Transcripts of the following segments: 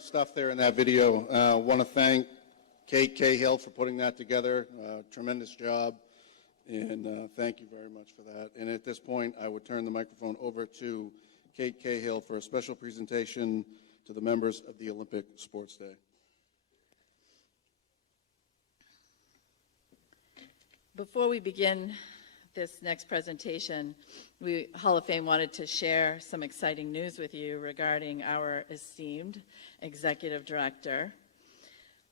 Stuff there in that video. Want to thank Kate Cahill for putting that together. Tremendous job, and thank you very much for that. And at this point, I would turn the microphone over to Kate Cahill for a special presentation to the members of the Olympic Sports Day. Before we begin this next presentation, Hall of Fame wanted to share some exciting news with you regarding our esteemed executive director.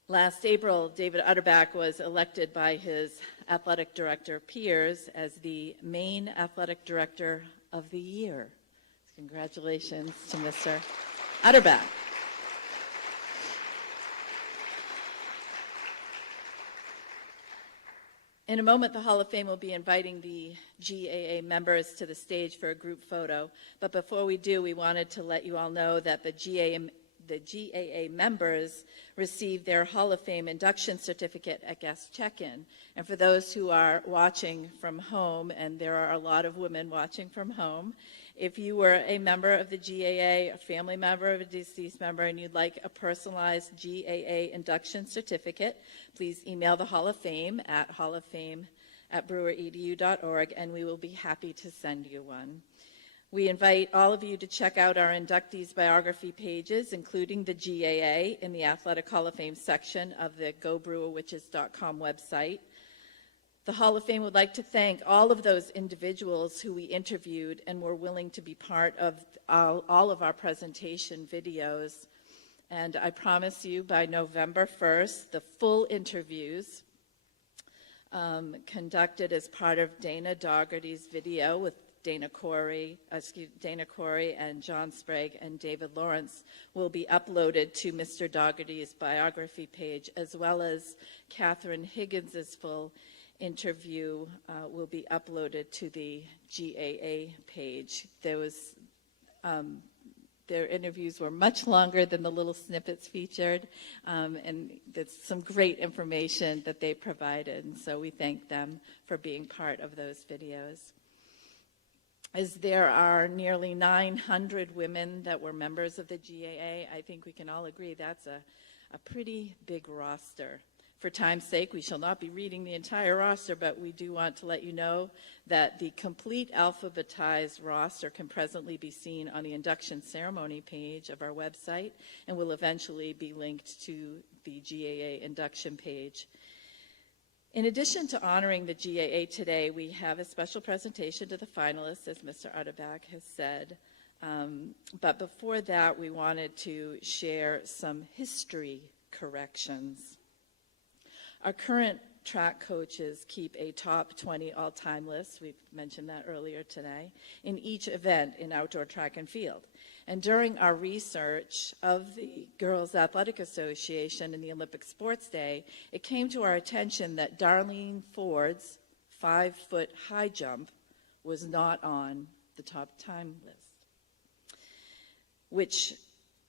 Last April, David Utterback was elected by his athletic director peers as the Maine Athletic Director of the Year. Congratulations to Mr. Utterback. In a moment, the Hall of Fame will be inviting the GAA members to the stage for a group photo. But before we do, we wanted to let you all know that the GAA members received their Hall of Fame induction certificate at guest check-in. And for those who are watching from home, and there are a lot of women watching from home, if you were a member of the GAA, a family member of a deceased member, and you'd like a personalized GAA induction certificate, please email the Hall of Fame at halloffame@breweredu.org, and we will be happy to send you one. We invite all of you to check out our inductees biography pages, including the GAA, in the Athletic Hall of Fame section of the GoBrewerWitches.com website. The Hall of Fame would like to thank all of those individuals who we interviewed and were willing to be part of all of our presentation videos. And I promise you, by November 1st, the full interviews conducted as part of Dana Dougherty's video with Dana Corey and John Sprague and David Lawrence will be uploaded to Mr. Dougherty's biography page, as well as Catherine Higgins's full interview will be uploaded to the GAA page. Their interviews were much longer than the little snippets featured, and there's some great information that they provided, and so we thank them for being part of those videos. As there are nearly 900 women that were members of the GAA, I think we can all agree that's a pretty big roster. For time's sake, we shall not be reading the entire roster, but we do want to let you know that the complete alphabetized roster can presently be seen on the induction ceremony page of our website and will eventually be linked to the GAA induction page. In addition to honoring the GAA today, we have a special presentation to the finalists, as Mr. Utterback has said. But before that, we wanted to share some history corrections. Our current track coaches keep a top 20 all-time list, we've mentioned that earlier today, in each event in outdoor track and field. And during our research of the Girls Athletic Association and the Olympic Sports Day, it came to our attention that Darlene Ford's 5-foot high jump was not on the top time list, which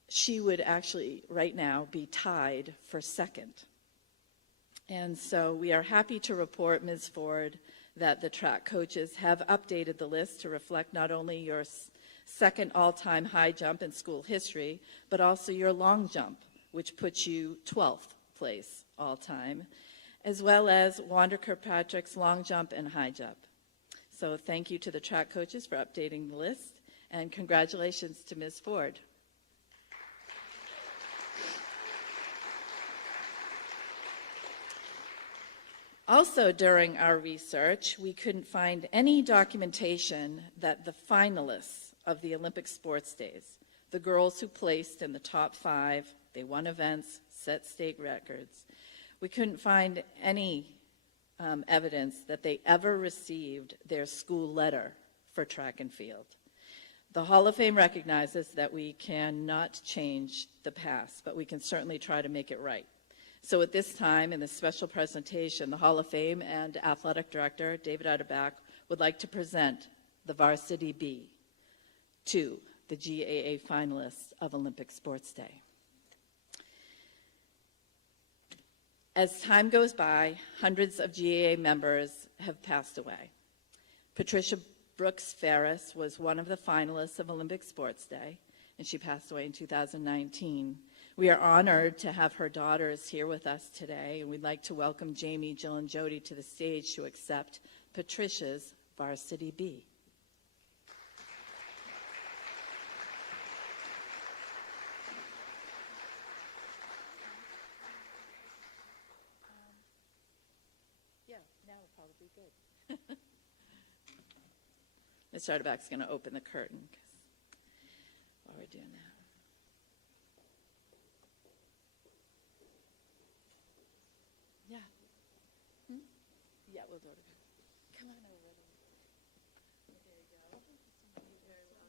she would actually right now be tied for second. And so we are happy to report, Ms. Ford, that the track coaches have updated the list to reflect not only your second all-time high jump in school history, but also your long jump, which puts you 12th place all-time, as well as Wanda Kirkpatrick's long jump and high jump. So thank you to the track coaches for updating the list, and congratulations to Ms. Ford. Also, during our research, we couldn't find any documentation that the finalists of the Olympic Sports Days, the girls who placed in the top 5, they won events, set state records, we couldn't find any evidence that they ever received their school letter for track and field. The Hall of Fame recognizes that we cannot change the past, but we can certainly try to make it right. So at this time, in this special presentation, the Hall of Fame and Athletic Director, David Utterback, would like to present the Varsity B to the GAA finalists of Olympic Sports Day. As time goes by, hundreds of GAA members have passed away. Patricia Brooks Ferris was one of the finalists of Olympic Sports Day. and she passed away in 2019. We are honored to have her daughters here with us today, and we'd like to welcome Jamie, Jill, and Jody to the stage to accept Patricia's Varsity B. Yeah, now will probably be good. Mr. Arteback's going to open the curtain while we're doing that. Yeah. Yeah, we'll do it. Come on over. There you go. You're very welcome.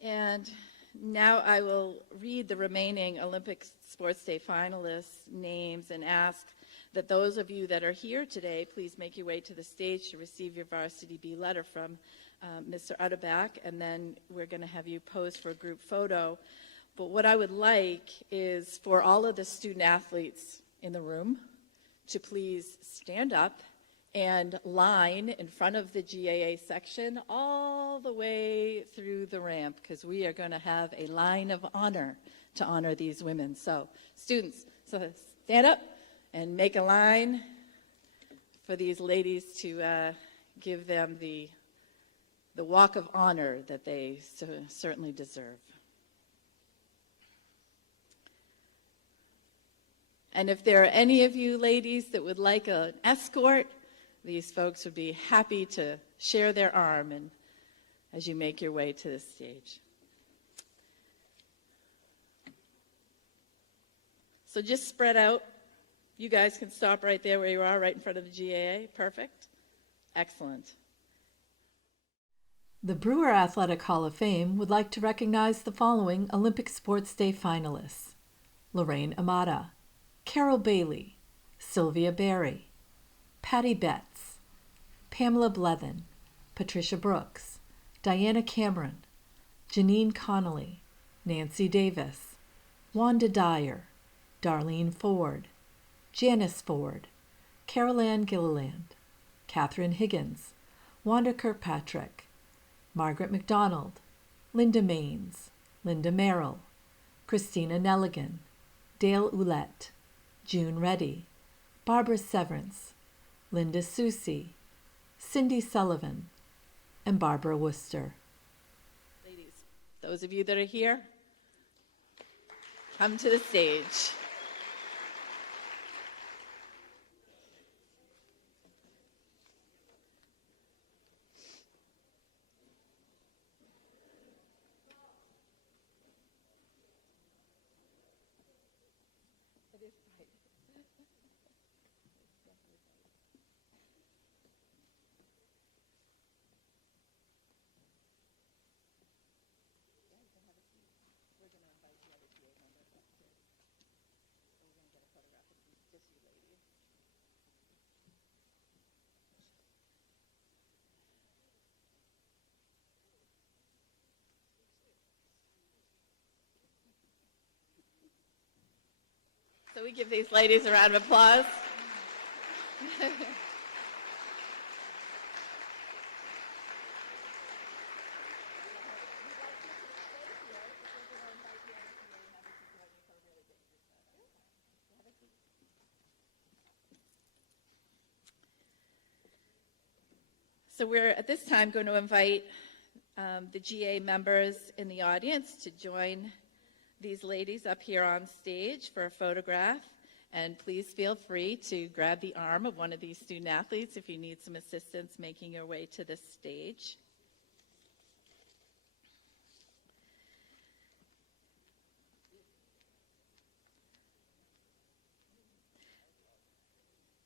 And now I will read the remaining Olympic Sports Day finalists' names and ask that those of you that are here today, please make your way to the stage to receive your Varsity B letter from Mr. Utterback, and then we're going to have you pose for a group photo. But what I would like is for all of the student athletes in the room to please stand up and line in front of the GAA section all the way through the ramp, because we are going to have a line of honor to honor these women. So students, so stand up and make a line for these ladies to give them the walk of honor that they certainly deserve. And if there are any of you ladies that would like an escort, these folks would be happy to share their arm and as you make your way to the stage. So just spread out. You guys can stop right there where you are, right in front of the GAA. Perfect. Excellent. The Brewer Athletic Hall of Fame would like to recognize the following Olympic Sports Day finalists: Lorraine Amata, Carol Bailey, Sylvia Berry, Patty Betts, Pamela Blevin, Patricia Brooks, Diana Cameron, Janine Connolly, Nancy Davis, Wanda Dyer, Darlene Ford, Janice Ford, Carol Ann Gilliland, Catherine Higgins, Wanda Kirkpatrick, Margaret McDonald, Linda Maines, Linda Merrill, Christina Nelligan, Dale Ouellette, June Reddy, Barbara Severance, Linda Susie, Cindy Sullivan, and Barbara Worcester. Ladies, those of you that are here, come to the stage. So we give these ladies a round of applause. So we're at this time going to invite the GA members in the audience to join these ladies up here on stage for a photograph. And please feel free to grab the arm of one of these student athletes if you need some assistance making your way to the stage.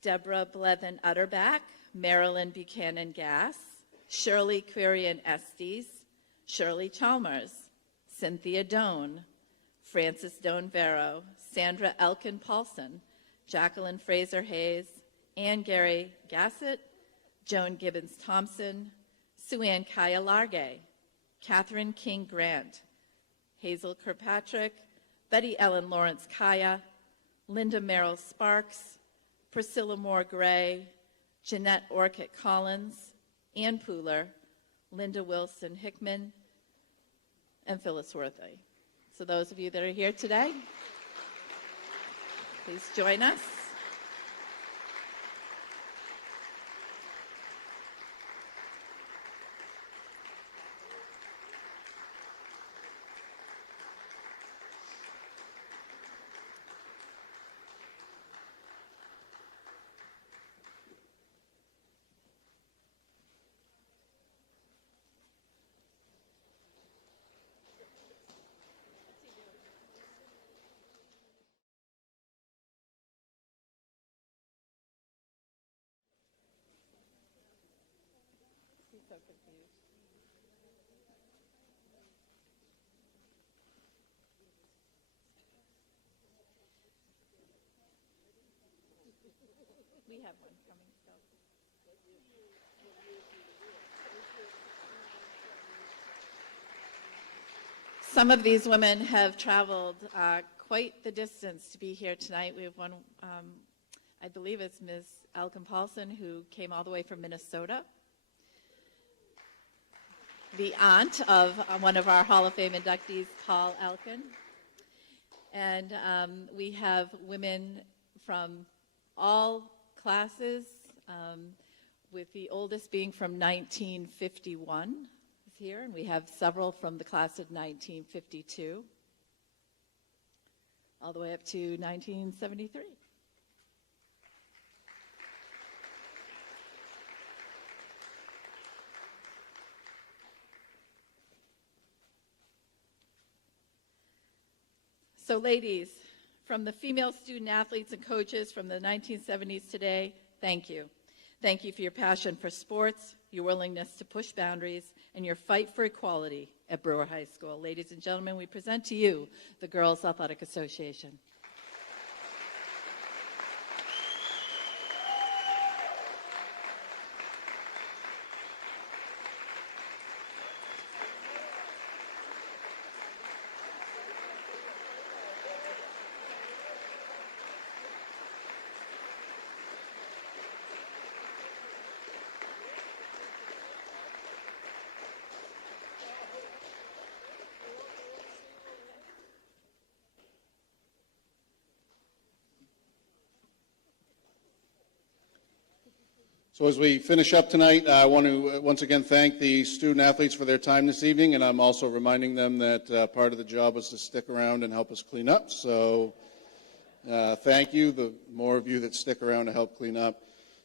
Deborah Blevin Utterback, Marilyn Buchanan Gass, Shirley Quirian Estes, Shirley Chalmers, Cynthia Doan, Frances Doan Vero, Sandra Elkin Paulson, Jacqueline Fraser Hayes, Ann Gary Gassett, Joan Gibbons Thompson, Sue Ann Kaya Largay, Catherine King Grant, Hazel Kirkpatrick, Betty Ellen Lawrence Kaya, Linda Merrill Sparks, Priscilla Moore Gray, Jeanette Orcutt Collins, Ann Pooler, Linda Wilson Hickman, and Phyllis Worthy. So those of you that are here today, please join us. So confused. We have one coming still. Some of these women have traveled quite the distance to be here tonight. We have one, I believe it's Ms. Alkin Paulson, who came all the way from Minnesota. The aunt of one of our Hall of Fame inductees, Paul Alkin. And we have women from all classes, with the oldest being from 1951 is here, and we have several from the class of 1952, all the way up to 1973. So ladies, from the female student athletes and coaches from the 1970s today, thank you. Thank you for your passion for sports, your willingness to push boundaries, and your fight for equality at Brewer High School. Ladies and gentlemen, we present to you the Girls Athletic Association. So as we finish up tonight, I want to once again thank the student athletes for their time this evening, and I'm also reminding them that part of the job was to stick around and help us clean up. So thank you. The more of you that stick around to help clean up,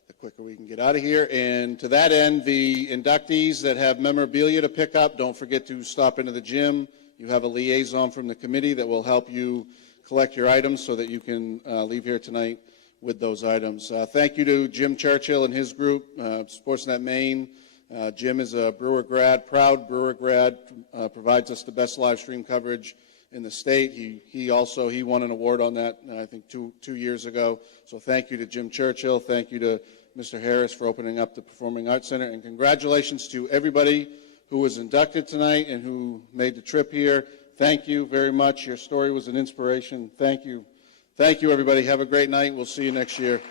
the quicker we can get out of here. And to that end, the inductees that have memorabilia to pick up, don't forget to stop into the gym. You have a liaison from the committee that will help you collect your items so that you can leave here tonight with those items. Thank you to Jim Churchill and his group, Sportsnet Maine. Jim is a Brewer grad, proud Brewer grad, provides us the best live stream coverage in the state. He won an award on that, I think, two years ago. So thank you to Jim Churchill. Thank you to Mr. Harris for opening up the Performing Arts Center. And congratulations to everybody who was inducted tonight and who made the trip here. Thank you very much. Your story was an inspiration. Thank you. Thank you, everybody. Have a great night. We'll see you next year.